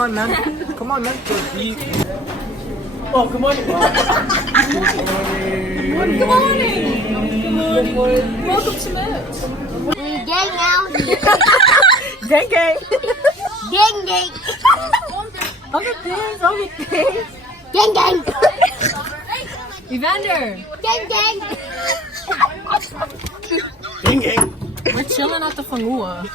on, man. Come on, man. Oh, good morning. Good morning. Welcome to MOAT. We gang out here. Gang, gang. Gang, gang. Other things. Gang, gang. Evander, Gang, gang. Gang, gang. we're chilling at the Fangua.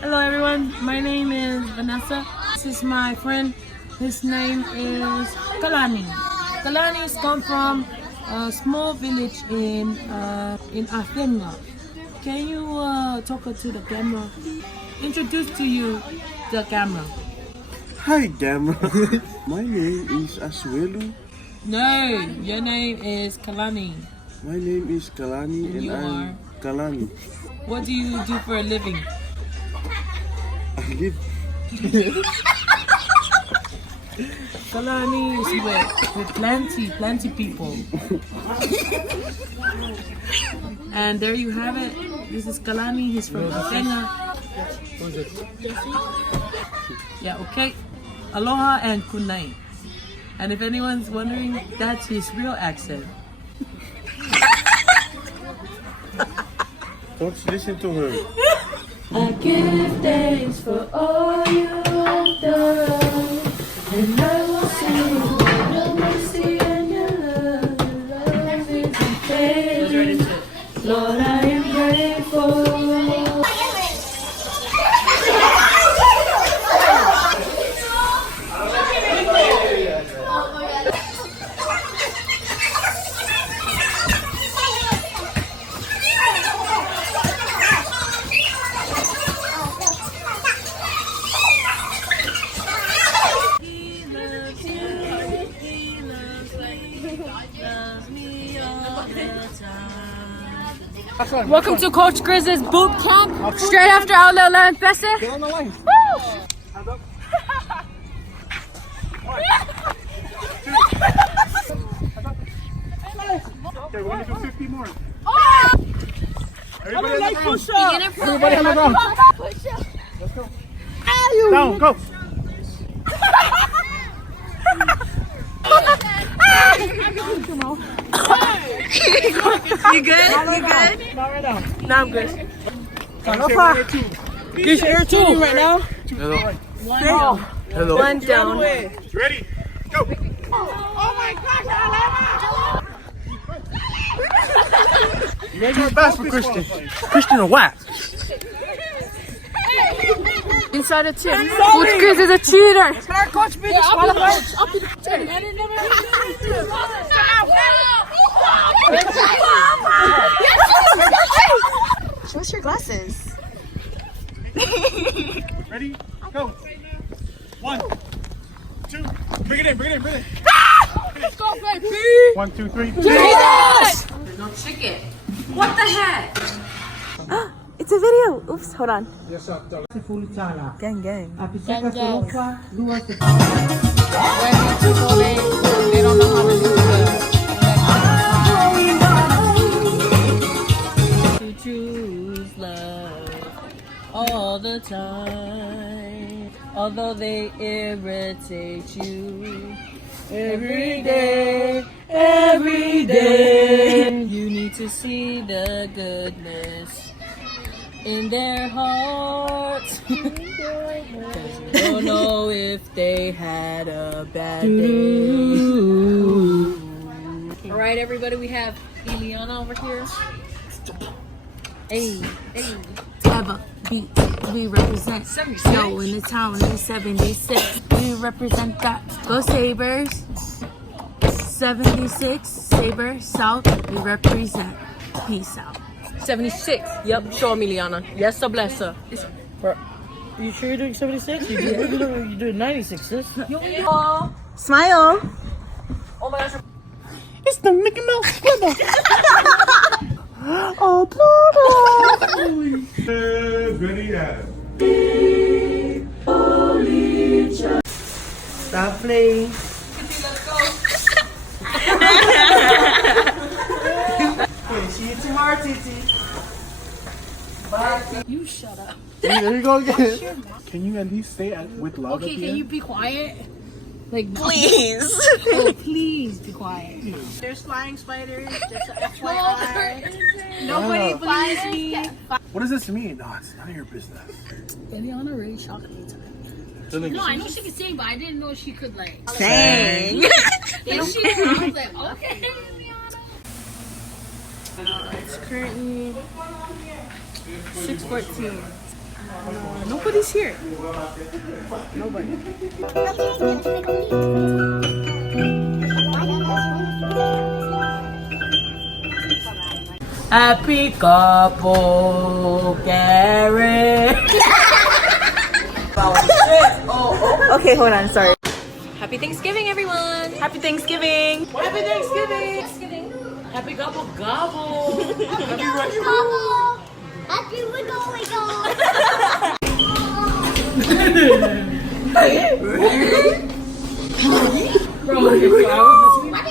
Hello everyone, my name is Vanessa. This is my friend. His name is Kalani. Kalani's come from a small village in Africa. Can you talk to the camera? Introduce to you the camera. Hi, camera. My name is Asuelu. No, your name is Kalani. My name is Kalani and You I'm Kalani. What do you do for a living? I live. Kalani is with plenty people. And there you have it. This is Kalani. He's from Kenya. Yeah, okay. Aloha and kunai. And if anyone's wondering, that's his real accent. Don't listen to her. I give thanks for all you've done, and I will sing your mercy and your love. Your love is unfailing. Lord, I am grateful. Welcome to Coach Grizz's boot camp. Straight after our little land festa. Get on the line. Okay, we're gonna do 50 more. Everybody on the ground. Beginner pro. Everybody on the ground. Let's go. Down, go. You good? You good? Not right now. No, I'm good. Get your air too right now. Hello. One. Hello. One down. Ready? Go. You guys are fast for Christian. Christian a whack. Inside a 10. Coach Grizz is a cheater. Coach, be Show us your glasses. Ready? Go. 1, 2. Bring it in. 1, 2, 3. Jesus! No chicken. What the heck? It's a video. Oops, hold on. Gang, gang. They don't know how to do it. To choose love all the time, although they irritate you. Every day, you need to see the goodness in their hearts. 'Cause you don't know if they had a bad day. All right, everybody, we have Eliana over here. Hey. Ever beat. We represent. Yo, in the town in 76. We represent that. Go Sabres. 76. Sabre South. We represent. Peace out. 76. Yep, show me, Eliana. Yes, sir, bless her. You sure you're doing 76? You're doing 96, sis. Smile. Oh my gosh. It's the Mickey Mouse Squibble. Oh, Pluto. Ready? Stop playing. Let's go. You shut up. There you go again. Can you at least say with love Okay, at the can end? you be quiet? Like, Please. oh, please be quiet. There's flying spiders. Just a FYI. Nobody believes me. What does this mean? No, it's none of your business. Eliana really shocked me tonight. No, I know she could sing, but I didn't know she could like. Dang. Then she I was like, okay. It's currently 6:14. Nobody's here. Nobody. Happy couple, Gary. Okay, hold on. Sorry. Happy Thanksgiving, everyone. Happy Thanksgiving. Happy Thanksgiving. Happy gobble gobble. Happy wiggle wiggle.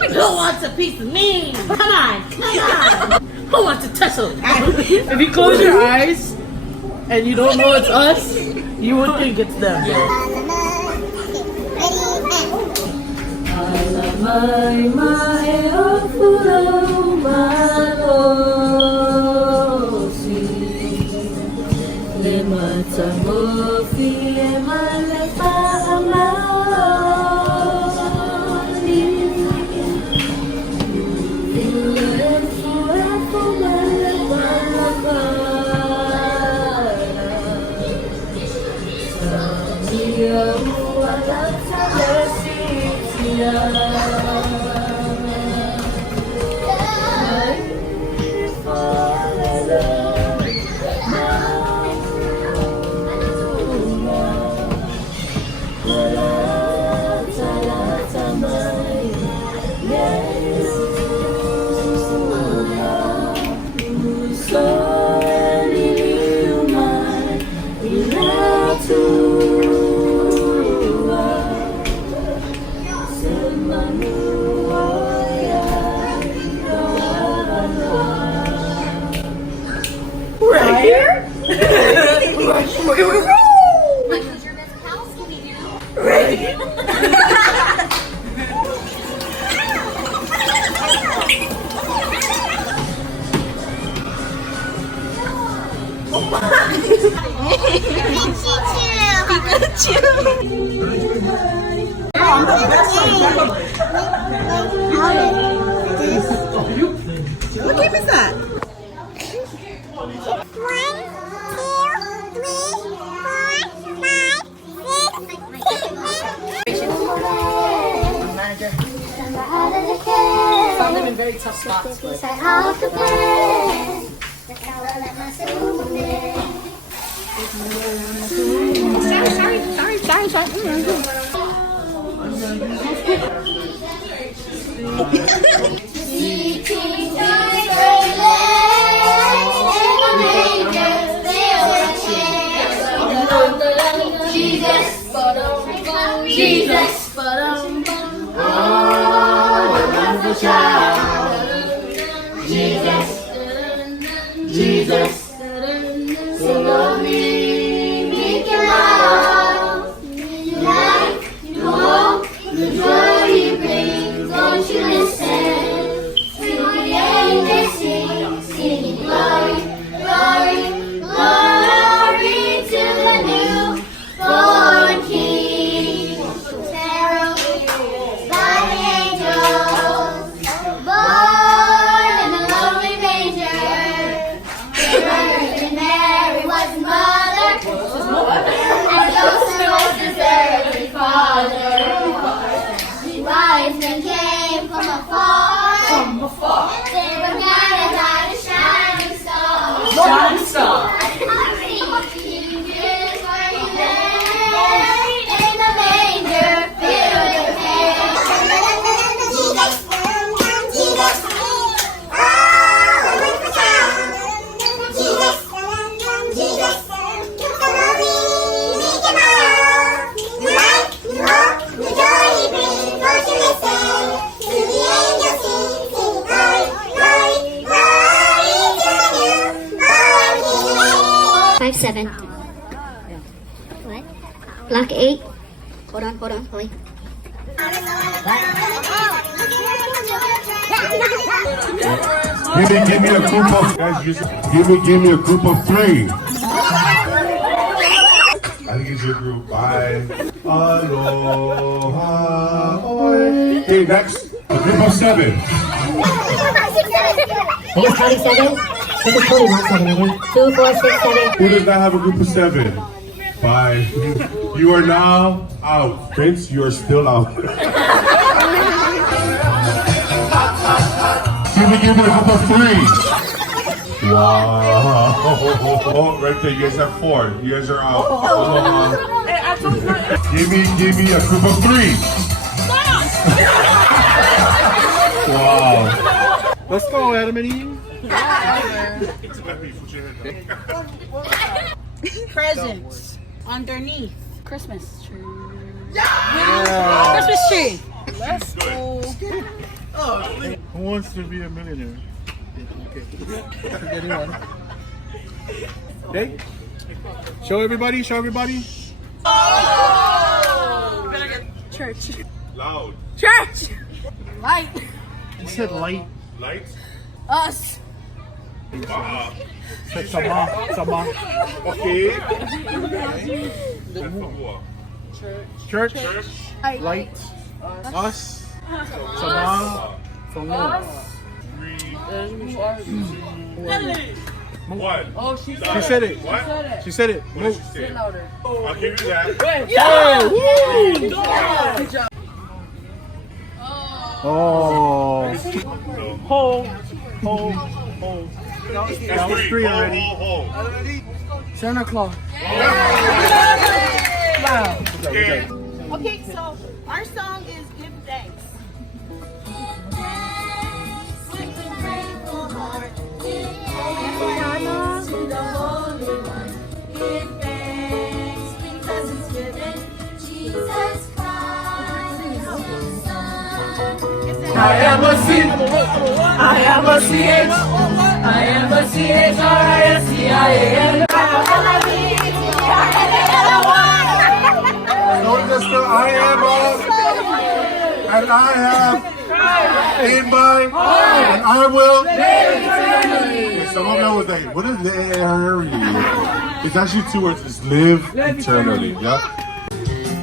Who wants a piece of me? Come on. Who wants to tussle? If you close your eyes and you don't know it's us, you would think it's them. What game is that? 1, 2, 3, 4, 5, 6. Found them in very tough spots. But... Jesus, Jesus, sing of me, make your love, you like, you hope, the joy you bring, don't you listen, sing the angels sing, singing glory, glory, glory to the new born King, heralded by the angels, born in the lowly manger. Virgin Mary was his mother, and Joseph was his earthly father. The wise men came from afar. They were guided by the shining star. Shining star. King is where he lay in the manger, filled with hay. Glory, glory, glory. Block 8. Hold on, wait. Give me a group of guys. Give me a group of 3. I think it's your group. Bye. Aloha. Oi. Okay, next. A group of 7. Are you counting 7? This is totally not 7, okay? 2, 4, 6, 7. Who does not have a group of 7? Bye. You are now out. Prince, you are still out. Give me a group of 3. Wow. Oh, right there. You guys have 4. You guys are out. Aloha. Give me a group of 3. Wow. Let's go, Adam and Eve. Presents underneath Christmas tree. Christmas tree. Let's go. Who wants to be a millionaire? Anyone? Okay. Show everybody. Church. Loud. Church. Light. You said light. Light. Us. Sama. Okay. Church. Light. Us. Sama. Sama. 1. Oh, she She said it. What? She said it. What did she say? I'll give you that. Oh. Ho. That was 3 already. Ho. Santa Claus. Okay. Okay, so our song is Give Thanks. I am a C. I am a CH. I am a CHRISCIAN. Notice the I am of, and I have in mind, and I will. Yeah, some of them was like, what is live? It's actually 2 words. It's live eternally. Yep.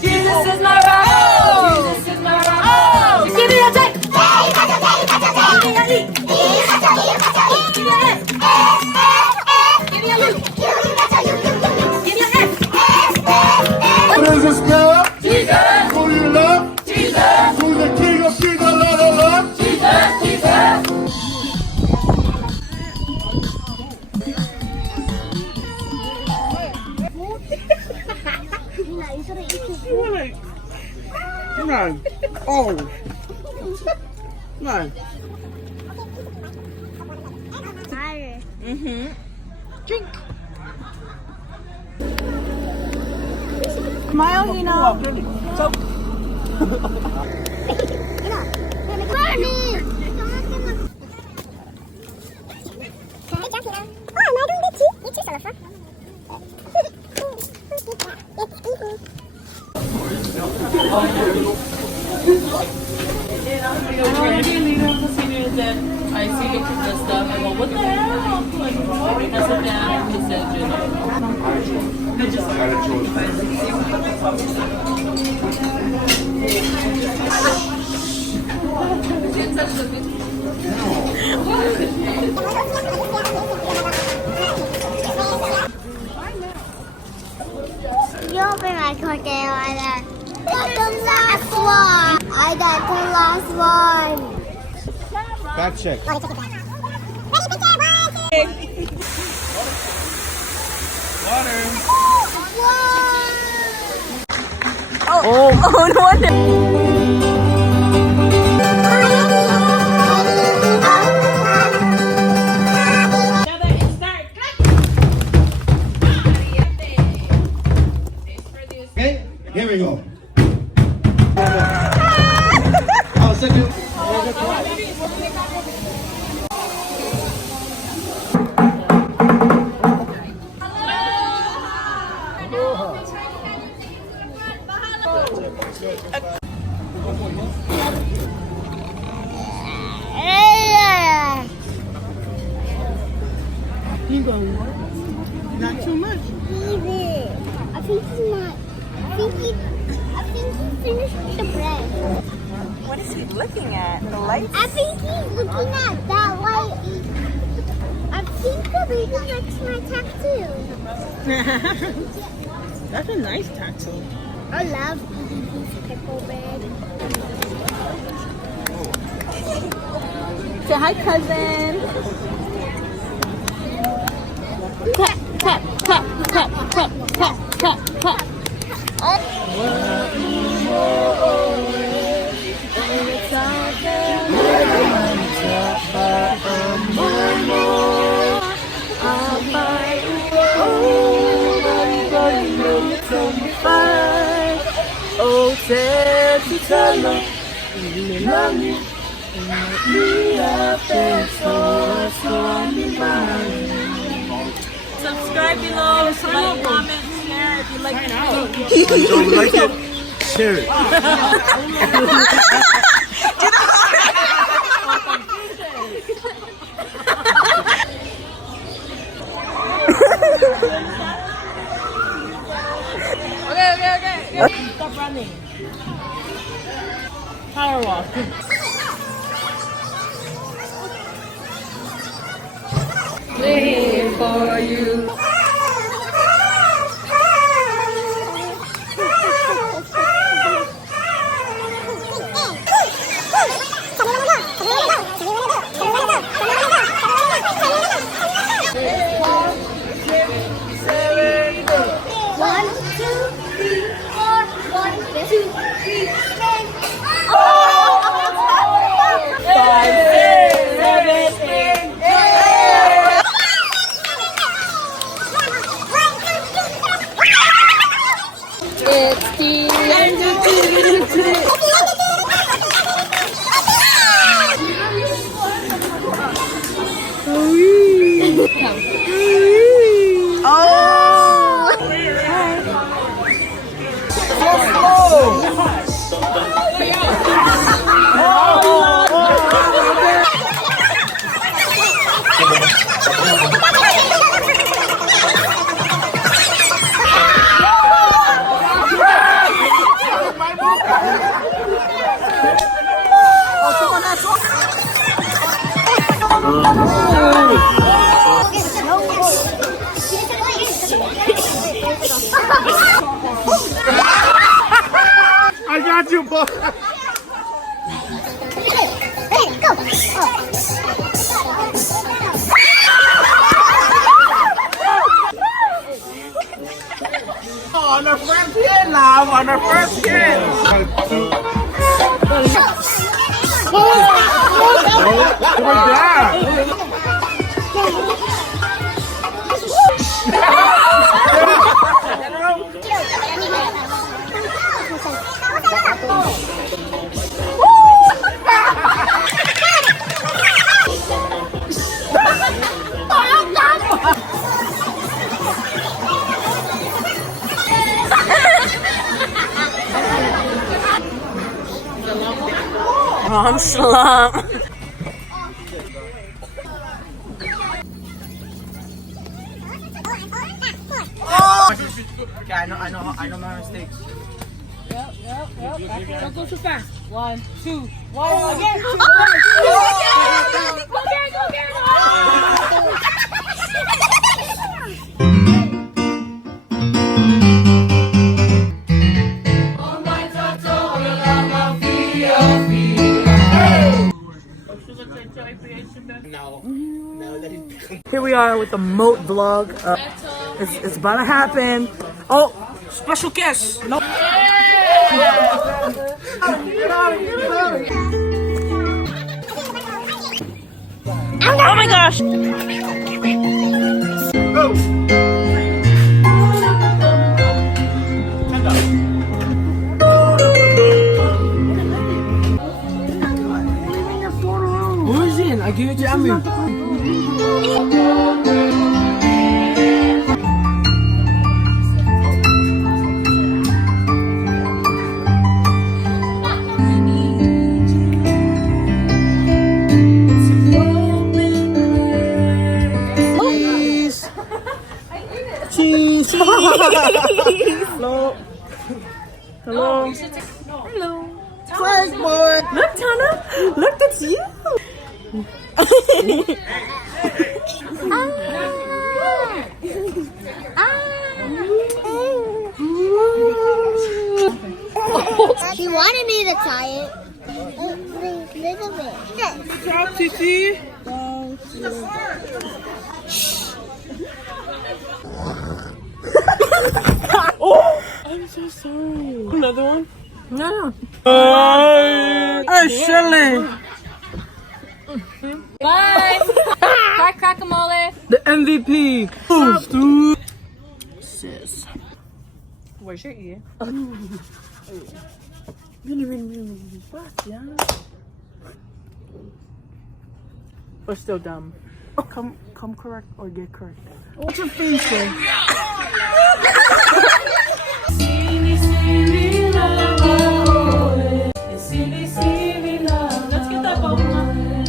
Jesus is my rock. Jesus is my rock. Give me a check. What is this girl? Jesus. Who you love? Jesus. Who's the king of kings and lord of lords? Jesus. Jesus. Come on. Oh. Come on. Smile, Hina. I see pictures and stuff. I go, what the hell? Like, I sit down and he said, you know. You open my cookie either. That's the last one. I got the last one. Back check. Oh, no wonder. Okay, here we go. Oh, second. Not too much. Eat it. I think he's not. I think he finished the bread. What is he looking at? The lights? I think he's looking at that light. I think the baby likes my tattoo. That's a nice tattoo. I love eating these pickle bread. Say hi, cousin. Clap, clap, clap, clap, clap, clap, clap, clap. Oh, tell to tell her you love me. Subscribe below, like, comment, share if you like the video. If you don't like it, share it. Stop running. Power walk. Waiting for you. It's the end of I got you, boy. On the first hit, love. On the first hit. Come on down. Mom slump. Okay, I know my mistakes. Don't go too fast. 1, 2, 1, again. Here we are with the MOAT vlog. It's about to happen. Oh, special guest. No. Oh my gosh. Who is he? I give it to Emmy. Hello. Hello. Firstborn. Look, Tana. Look, that's you. She wanted me to tie it. Little bit. Ciao, Titi. Thank you. I'm so sorry. Another one? No. Hey, Shirley. Bye. Bye, Crackamole. The MVP. Sis. Where's your ear? We're still dumb. Come correct or get correct. What's your face then? Let's get that bubble.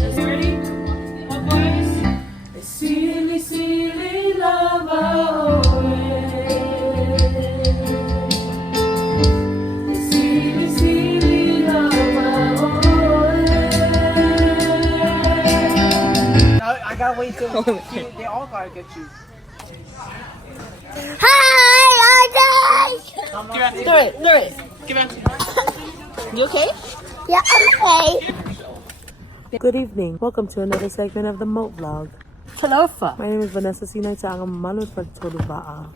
Is you ready? One voice. It's silly, silly love away. It's silly, silly love away. I gotta wait till they all gotta get you. Hi, Archie. Do it. Give it. You okay? Yeah, I'm okay. Good evening. Welcome to another segment of the MOAT vlog. Talofa. My name is Vanessa Sinaitang Manut Fagtoluba'a.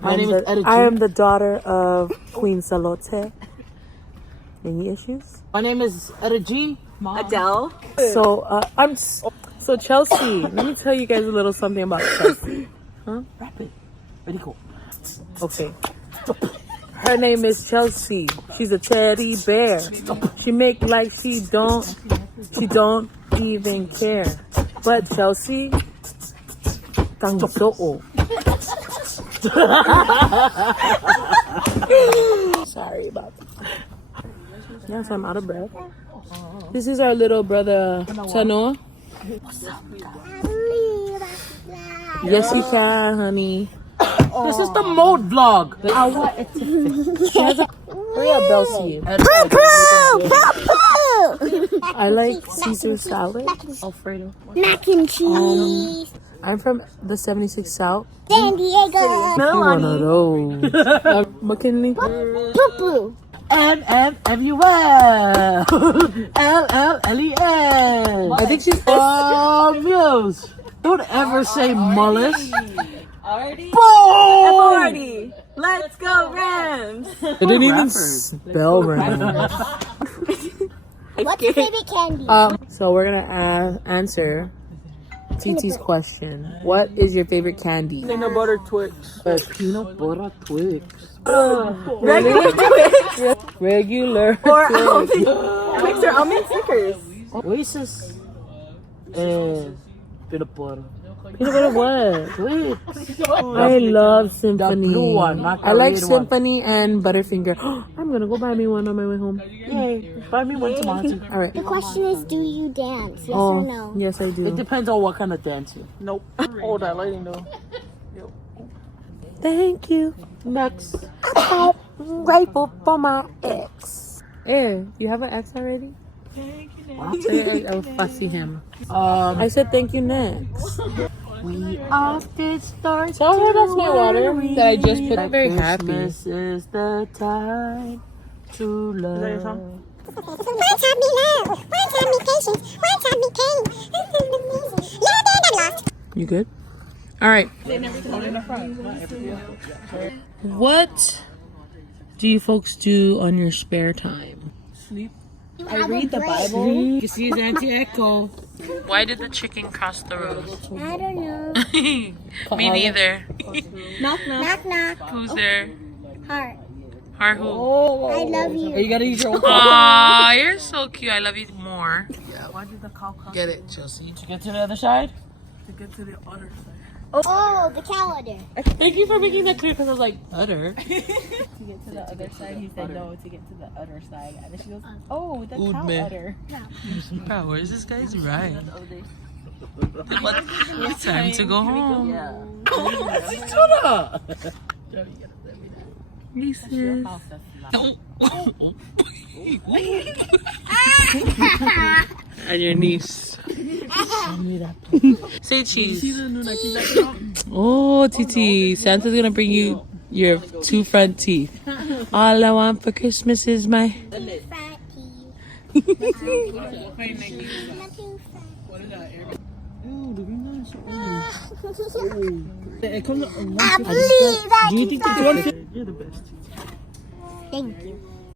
My name is Eddie. I am the daughter of Queen Salote. Any issues? My name is Eddie. Adele. So Chelsea, let me tell you guys a little something about Chelsea. Rap it. Ready, go. Okay. Her name is Chelsea. She's a teddy bear. She make like she don't even care. But Chelsea, Tangso. Sorry about that. Yes, I'm out of breath. This is our little brother Tanoa. Yes, you can, honey. This is the MOAT vlog. Hurry up, Belsie. I like Caesar salad. Alfredo. Mac and cheese. I'm from the 76 South. San Diego. One of those. McKinley. Poo-poo. M-M-M-U-L. L-L-L-E-N. I think she's Mills. Don't ever say Mullis. Already? Boom! Let's go, Rams. I didn't even spell right. What's your favorite candy? So we're gonna answer TT's question. What is your favorite candy? Peanut butter Twix. Peanut butter Twix. Regular Twix. Regular. Or Twix or almond Snickers. Oasis. And peanut butter. Peanut butter what? Twix. I love Symphony. The blue one, not the I like red one. Symphony and Butterfinger. I'm gonna go buy me one on my way home. Yay. Buy me one tomorrow. All right. The question is, do you dance? Yes or no? Yes, I It do. depends on what kind of dance you. Nope. Oh, that lighting though. Thank you. Next. I'm grateful for my ex. You have an ex already? I'll fussy him. I said thank you next. We often start. Tell her that's my water that I just put. I'm very happy. Christmas is the time to love. One time me love. One time me patience. One time me pain. Love and I'm lost. You good? All right. What do you folks do on your spare time? I read the Bible. You see his Auntie Echo. Why did the chicken cross the road? I don't know. Me neither. Knock knock. Who's there? Heart. Or who? I love you. You gotta use your own. Aw, you're so cute. I love you more. Get it, Chelsea. To get to the other side? Oh, the calendar. Thank you for making that clear because I was like, udder. To get to the other side, he said no to get to the other side. And then she goes, oh, the cow man. udder. Bro, where's this guy's ride? It's time to go home. Shut up! Nieces. And your niece. Say cheese. Oh, Titi. Santa's gonna bring you your 2 front teeth. All I want for Christmas is my. Do you think it's one? You're the best. Thank you.